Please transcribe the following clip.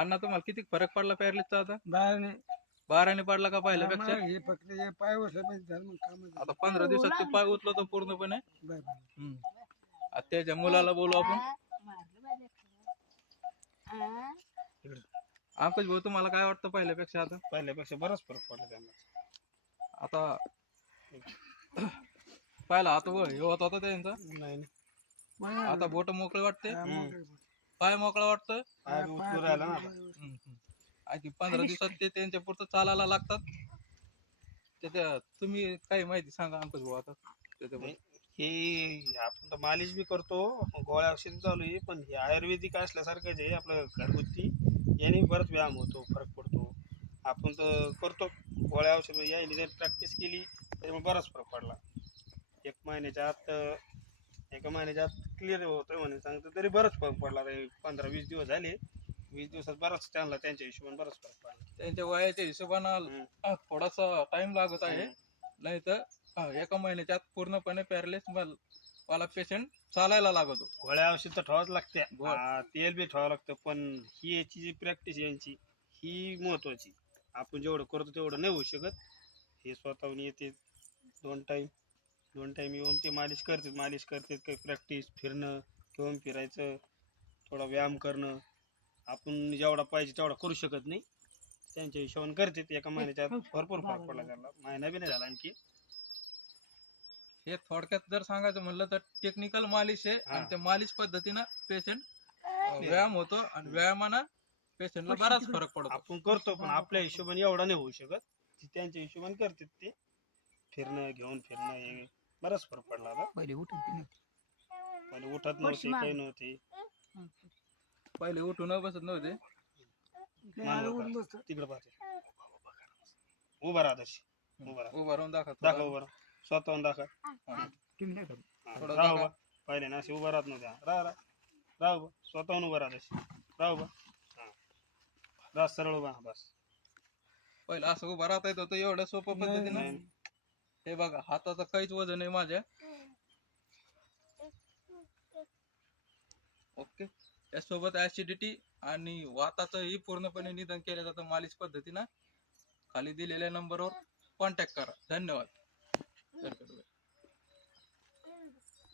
अण्णा तुम्हाला किती फरक पडला पेरलीचा आता? बाहेरने बाराने पडला का पहिल्यापेक्षा? हे फक्त हे पाय वसल्यापासून झालं मग काम आता पंधरा दिवसात ते पाय उचलतो पूर्णपणे? बाय बाय हम्म. आता त्याच्या मुलाला बोलू आपण. अंकुश भाऊ तुम्हाला काय वाटतं पहिल्यापेक्षा आता? पहिल्यापेक्षा बराच फरक पडला त्यांना. आता पाहिला आता हे होत होता त्यांचा? नाही नाही. आता बोट मोकळे वाटते. पाय मोकळा वाटतं पाय बी उचलून राहिला ना. आता. हम्म, हम्म. आणखी पंधरा दिवसात ते त्यांच्या पुरतं चालायला लागतात. त्याच्या तुम्ही काही माहिती सांगा अंकुश भाऊ आता. त्याच्याबद्दल. हे आपण तर मालिश बी करतो गोळ्या औषध चालू आहे पण हे आयुर्वेदिक असल्यासारखंच आहे आपलं घरगुती. याने बरंच व्यायाम होतो फरक पडतो. आपण तर करतो गोळ्या औषध यायला जर प्रॅक्टिस केली त्याच्यामुळे बराच फरक पडला. एक महिन्याच्या आत अं, एका महिन्याच्या आत क्लिअर होतोय म्हणे. सांगतो तरी बरंच फरक पडला. रे पंधरा वीस दिवस झाले. वीस दिवसात बराच त्यांना त्यांच्या हिशोबाने बराच फरक पडला. त्यांच्या वयाच्या हिशोबानं. अं, थोडासा टाइम लागत आहे. नाही तर एका महिन्याच्या आत पूर्णपणे पॅरलेस वाला पेशंट चालायला लागतो. गोळ्या औषध तर ठेवावंच लागते. गोळ- आ, तेल बी ठेवावं लागतं. पण ही याची जी प्रॅक्टिस यांची ही महत्वाची. आपण जेवढं करतो तेवढं नाही होऊ शकत. हे स्वतःहून येते दोन टाईम दोन टाईम येऊन ते मालिश करतात मालिश करतात काही प्रॅक्टिस फिरणं किंवा फिरायचं थोडा व्यायाम करणं. आपण जेवढा पाहिजे तेवढा करू शकत नाही. त्यांच्या हिशोबाने करतात एका महिन्याच्या आत भरपूर फरक पडला त्याला. महिना बी नाही झाला आणखी. हे थोडक्यात जर सांगायचं म्हणलं तर टेक्निकल मालिश आहे आणि हा. त्या मालिश पद्धतीनं पेशंट व्यायाम होतो आणि व्यायामानं पेशंटला बराच फरक पडतो. आपण करतो पण आपल्या हिशोबाने एवढा नाही होऊ शकत. ते त्यांच्या हिशोबाने करतात ते. फिरणं घेऊन फिरणं हे बराच फरक पडला आता पहिले उठून पहिले उठत नव्हते काही नव्हते. पहिले उठून बसत नव्हते. उठून बसतो तिकडे पाहते. उभा राहा तशी. उभा राहा. उभा राहून दाखव दाखव उभा राहा स्वतःहून दाखव. तुम्ही नाही. हा, थोडं राहा दाखव. उभा पहिले ना असे उभा राहत नव्हते हा, राहा राहा. राहा उभा स्वतःहून उभा राहा तशी. राहा उभा हा. राहा सरळ उभा बस. पहिलं असं उभा राहता येत होतं एवढ्या सोप्या पद्धतीनं. नाही. हे बघा हाताचं काहीच वजन आहे माझ्या. ओके. त्यासोबत ऍसिडिटी आणि वाताचंही पूर्णपणे निधन केलं जातं मालिश पद्धतीनं. खाली दिलेल्या नंबरवर कॉन्टॅक्ट करा. धन्यवाद.